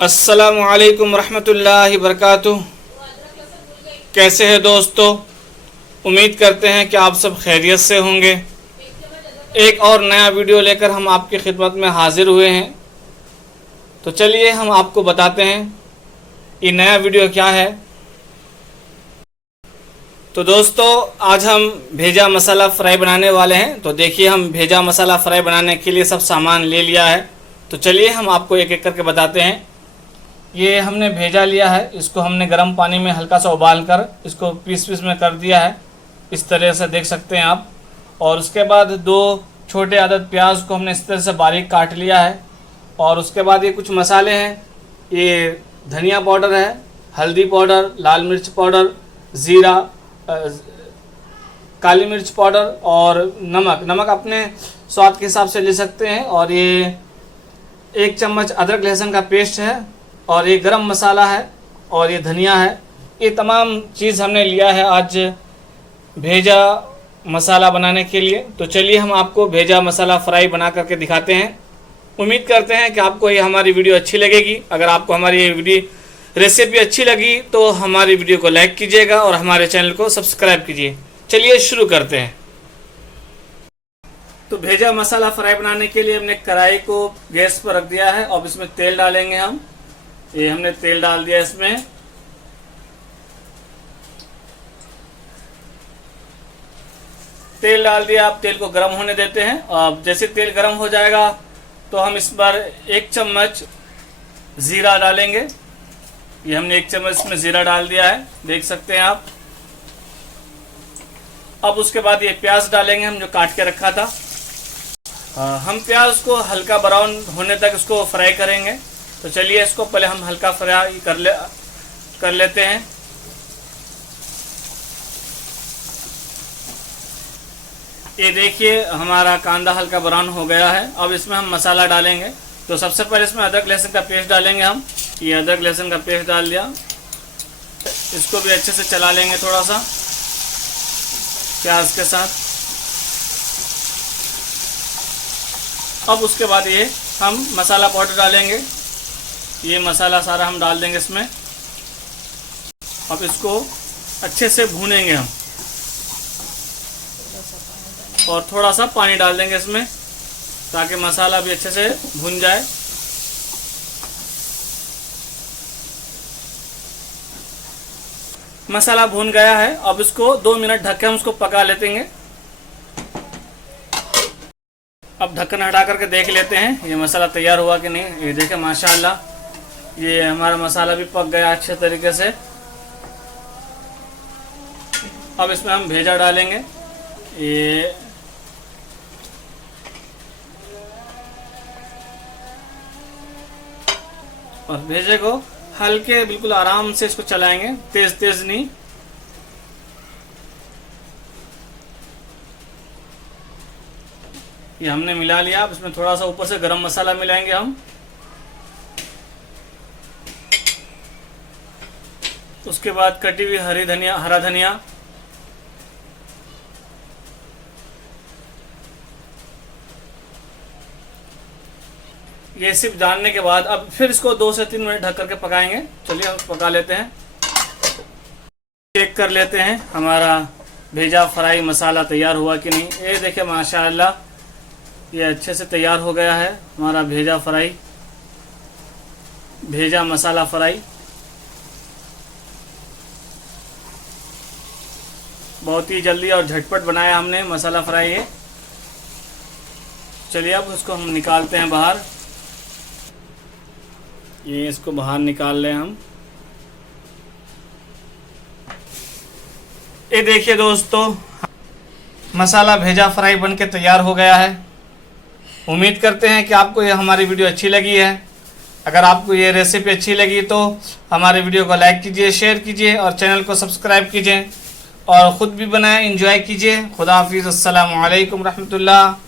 अस्सलामु अलैकुम रहमतुल्लाहि वबरकातुहू। कैसे हैं दोस्तों? उम्मीद करते हैं कि आप सब खैरियत से होंगे। एक और नया वीडियो लेकर हम आपकी खिदमत में हाजिर हुए हैं। तो चलिए हम आपको बताते हैं ये नया वीडियो क्या है। तो दोस्तों आज हम भेजा मसाला फ्राई बनाने वाले हैं। तो देखिए हम भेजा मसाला फ्राई बनाने के लिए सब सामान ले लिया है। तो चलिए हम आपको एक एक करके बताते हैं। ये हमने भेजा लिया है, इसको हमने गर्म पानी में हल्का सा उबाल कर इसको पीस में कर दिया है, इस तरह से देख सकते हैं आप। और उसके बाद 2 छोटे अदद प्याज को हमने इस तरह से बारीक काट लिया है। और उसके बाद ये कुछ मसाले हैं, ये धनिया पाउडर है, हल्दी पाउडर, लाल मिर्च पाउडर, ज़ीरा, काली मिर्च पाउडर और नमक अपने स्वाद के हिसाब से ले सकते हैं। और ये 1 चम्मच अदरक लहसुन का पेस्ट है और ये गरम मसाला है और ये धनिया है। ये तमाम चीज़ हमने लिया है आज भेजा मसाला बनाने के लिए। तो चलिए हम आपको भेजा मसाला फ्राई बना करके दिखाते हैं। उम्मीद करते हैं कि आपको ये हमारी वीडियो अच्छी लगेगी। अगर आपको हमारी ये वीडियो रेसिपी अच्छी लगी तो हमारी वीडियो को लाइक कीजिएगा और हमारे चैनल को सब्सक्राइब कीजिए। चलिए शुरू करते हैं। तो भेजा मसाला फ्राई बनाने के लिए हमने कढ़ाई को गैस पर रख दिया है। अब इसमें तेल डालेंगे हम। ये हमने तेल डाल दिया इसमें। तेल डाल दिया, आप तेल को गर्म होने देते हैं। अब जैसे तेल गर्म हो जाएगा तो हम इस बार 1 चम्मच ज़ीरा डालेंगे। ये हमने 1 चम्मच इसमें ज़ीरा डाल दिया है, देख सकते हैं आप। अब उसके बाद ये प्याज डालेंगे हम जो काट के रखा था। हम प्याज को हल्का ब्राउन होने तक इसको फ्राई करेंगे। तो चलिए इसको पहले हम हल्का फ्राई कर लेते हैं। ये देखिए हमारा कांदा हल्का ब्राउन हो गया है। अब इसमें हम मसाला डालेंगे। तो सबसे पहले इसमें अदरक लहसुन का पेस्ट डालेंगे हम। ये अदरक लहसुन का पेस्ट डाल दिया। इसको भी अच्छे से चला लेंगे थोड़ा सा प्याज के साथ। अब उसके बाद ये हम मसाला पाउडर डालेंगे। ये मसाला सारा हम डाल देंगे इसमें। अब इसको अच्छे से भूनेंगे हम और थोड़ा सा पानी डाल देंगे इसमें ताकि मसाला भी अच्छे से भून जाए। मसाला भून गया है। अब इसको 2 मिनट ढक के हम इसको पका लेते। अब ढक्कन हटा करके देख लेते हैं ये मसाला तैयार हुआ कि नहीं। ये देखें माशाल्लाह ये हमारा मसाला भी पक गया अच्छे तरीके से। अब इसमें हम भेजा डालेंगे। ये और भेजे को हल्के बिल्कुल आराम से इसको चलाएंगे, तेज तेज नहीं। ये हमने मिला लिया। अब इसमें थोड़ा सा ऊपर से गरम मसाला मिलाएंगे हम। उसके बाद कटी हुई हरा धनिया, ये सिर्फ डालने के बाद अब फिर इसको 2 से 3 मिनट ढक करके पकाएंगे। चलिए हम पका लेते हैं। चेक कर लेते हैं हमारा भेजा फ्राई मसाला तैयार हुआ कि नहीं। ये देखिए माशाअल्लाह ये अच्छे से तैयार हो गया है हमारा भेजा मसाला फ्राई। बहुत ही जल्दी और झटपट बनाया हमने मसाला फ्राई है। चलिए अब उसको हम निकालते हैं बाहर। ये इसको बाहर निकाल लें हम। ये देखिए दोस्तों मसाला भेजा फ्राई बनके तैयार हो गया है। उम्मीद करते हैं कि आपको ये हमारी वीडियो अच्छी लगी है। अगर आपको ये रेसिपी अच्छी लगी तो हमारे वीडियो को लाइक कीजिए, शेयर कीजिए और चैनल को सब्सक्राइब कीजिए और ख़ुद भी बनाएं, एंजॉय कीजिए। खुदा हाफिज़। अस्सलामु अलैकुम रहमतुल्लाह।